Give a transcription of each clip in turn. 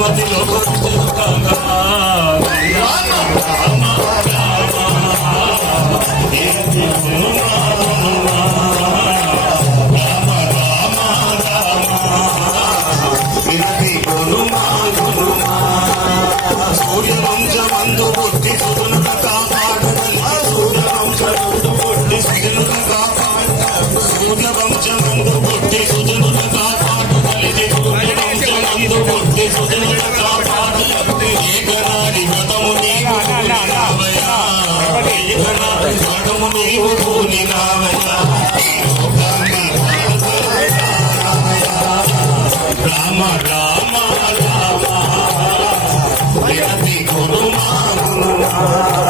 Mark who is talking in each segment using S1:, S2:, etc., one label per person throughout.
S1: మదిలో వచ్చుగా నీవు కూలినావయా రామ రామ రామ గురుమా గురుమా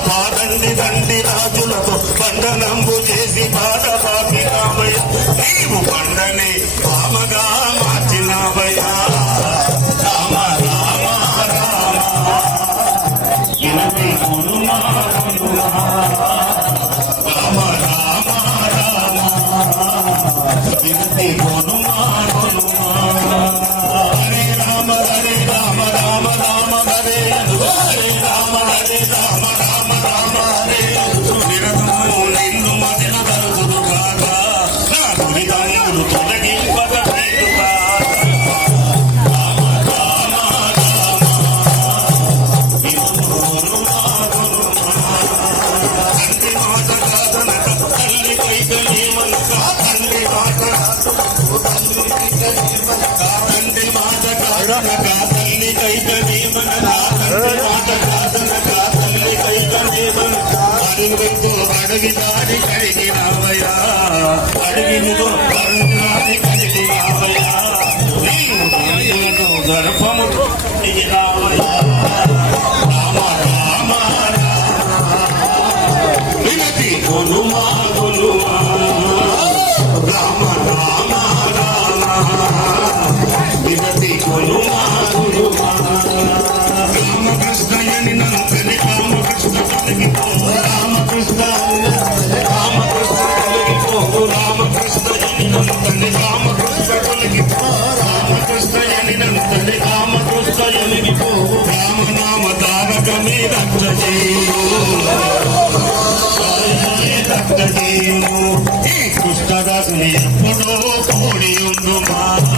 S1: బంధనంబు చేసి బాధ పాపి కామయ నీవు పండనే పామగా అడిగి దాడి కడిగి రావయ్యా Kadagli, Puno, Puni, Unduma,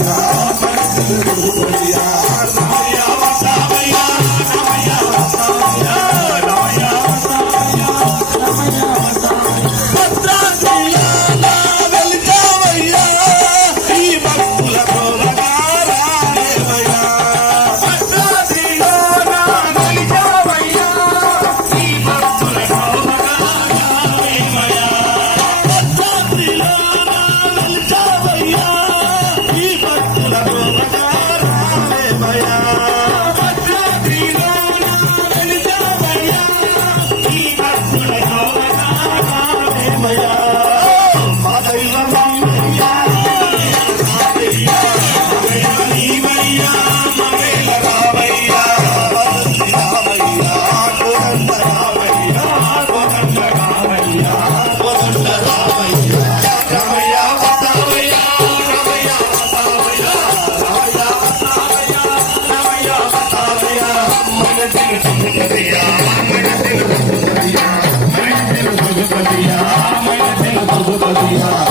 S1: Yes. Bahia.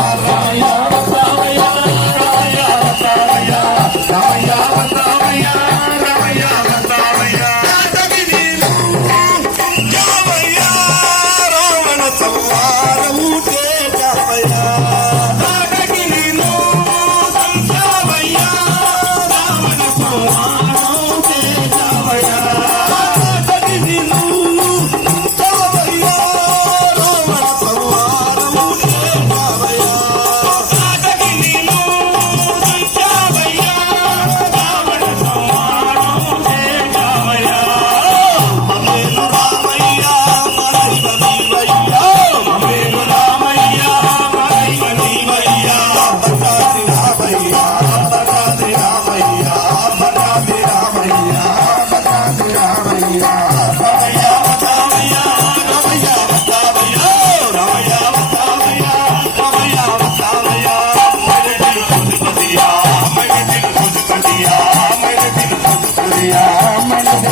S1: மனதியா மனதில்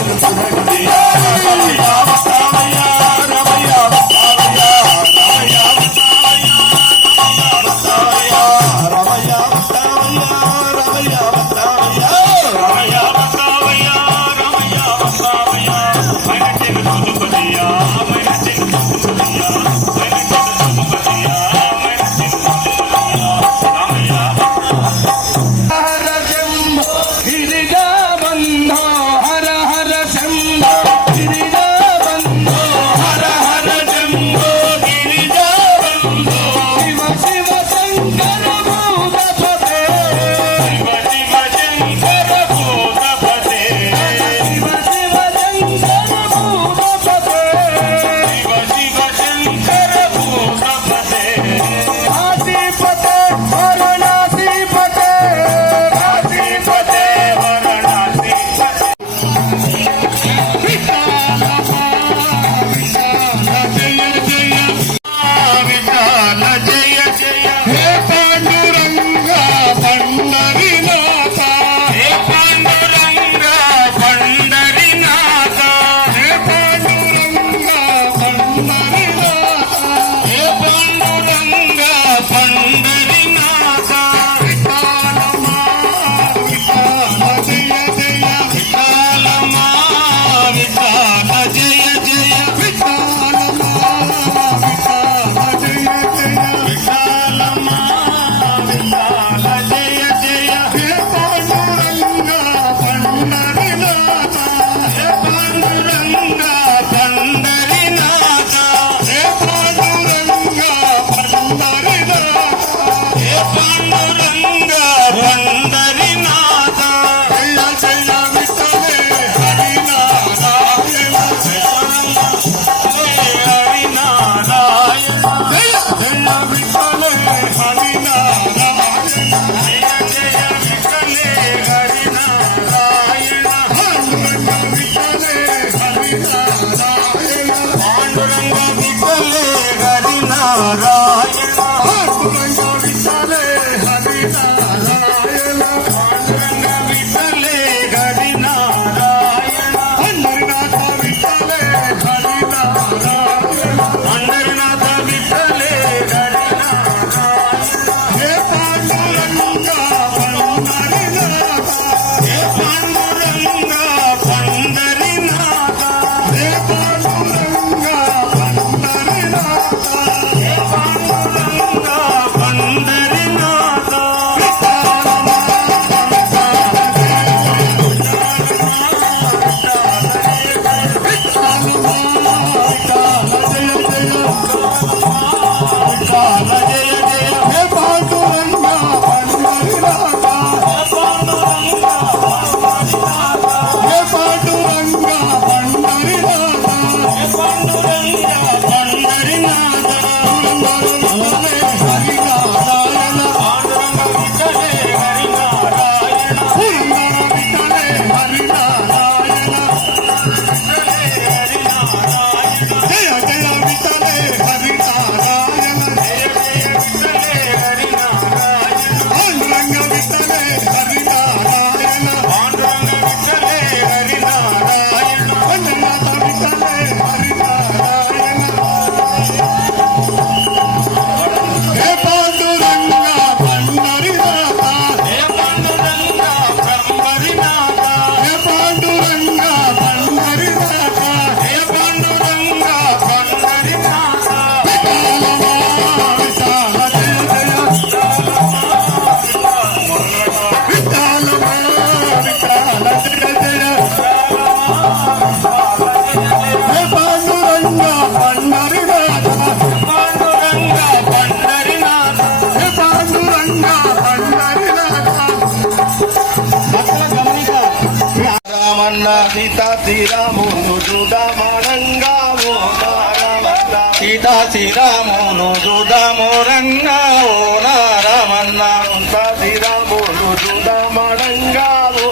S1: రామన్న
S2: సీతా శ్రీరాములు చూడమనంగా ఓ నా
S1: సీతా శ్రీరాములు చూడము రంగా ఓ నా రామన్న
S2: సీతా శ్రీరాములు చూడమనంగా ఓ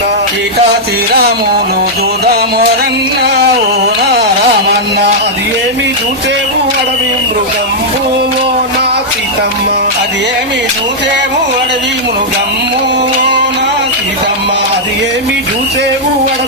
S2: నా
S1: సీతా శ్రీరాములు చూడము రంగా ఓ నారామన్న.
S2: అది ఏమి చూసేవు అడవి మృగంబు ఓ నా సీతమ్మ.
S1: అది ఏమి చూసేవు అడవి మృగమ్ము ఓ నా సీతమ్మ.
S2: అది ఏమి చూసేవు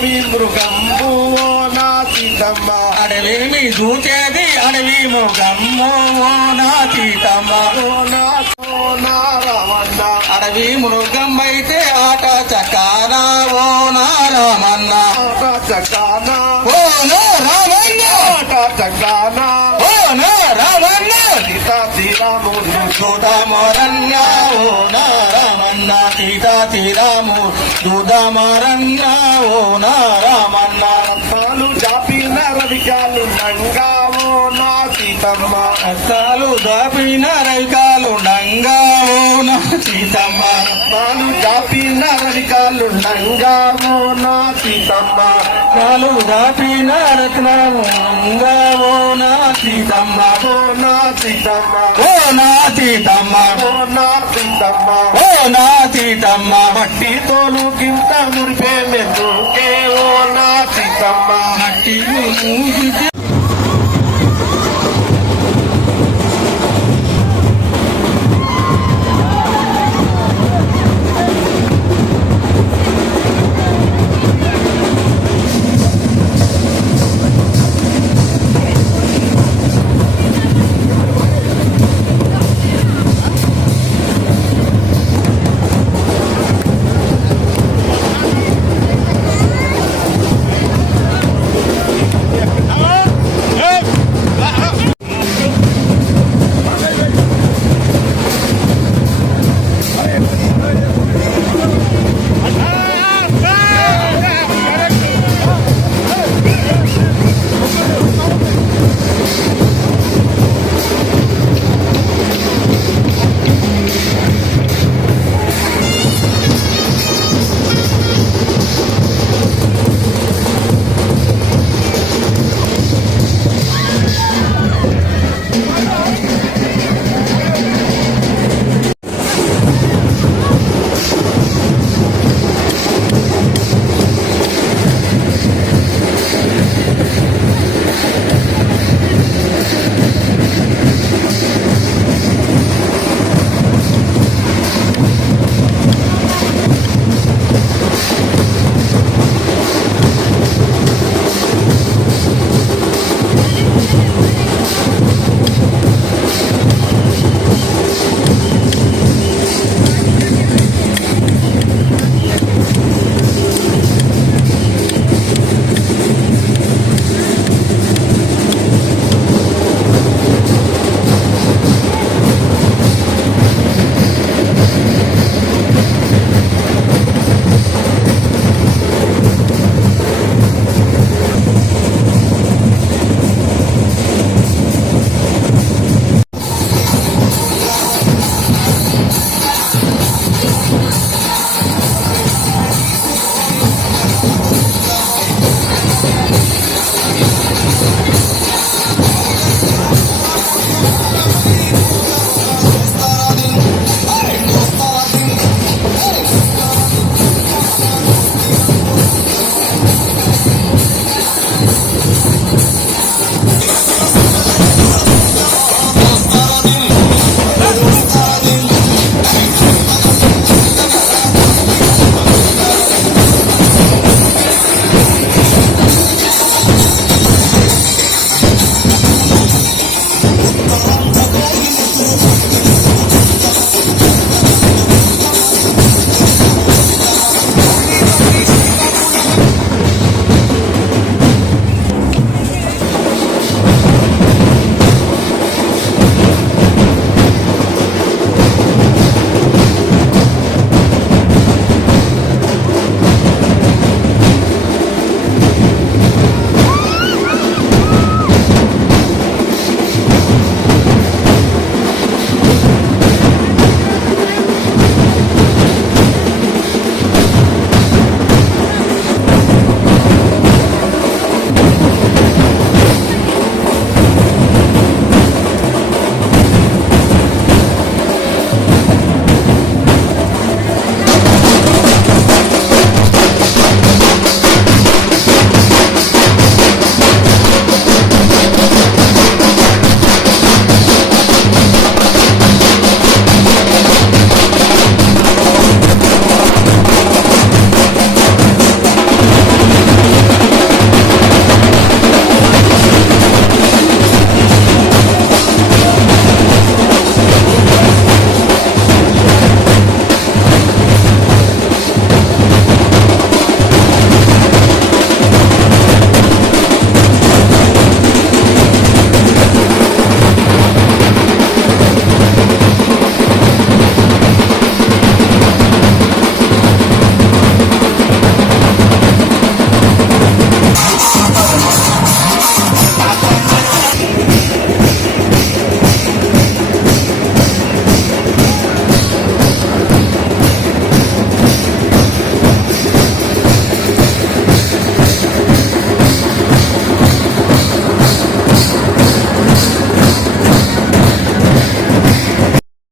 S2: అడవి మృగంబు ఓ నా సీతమ్మ
S1: అడవేమి చూచేది అడవి మృగమ్ము ఓ నా సీతమ్మ
S2: ఓ నా ఓ నా రామన్న
S1: అడవి మృగం అయితే ఆట చకానా ఓ నా రామన్న
S2: ఆట చకాన
S1: ఓ నా రామన్న
S2: ఆట చకాన
S1: ఓ నా రామన్న
S2: సీతా శ్రీరాములు
S1: చూడమరన్న ఓ నా రామన్న సీతా శ్రీరాము చూడమరన్న ఓ నా రామన్న
S2: తాను జాపిన రవికాలు నంగా ఓ నా సీతమ్మ
S1: అస్సాలు దాపిన రైకాలు నంగా ఓ నా సీతమ్మ
S2: ఓ నా సీతమ్మ
S1: కాలు దాపిన రత్నాలు నంగా ఓ నా సీతమ్మ.
S2: ఓ నా సీతమ్మ.
S1: ఓ నా సీతమ్మ.
S2: ఓ నా సీతమ్మ.
S1: ఓ నా సీతమ్మ
S2: మట్టి తోలు కింద మురిపే మెద్దుకే ఓ నా సీతమ్మ.
S1: మట్టి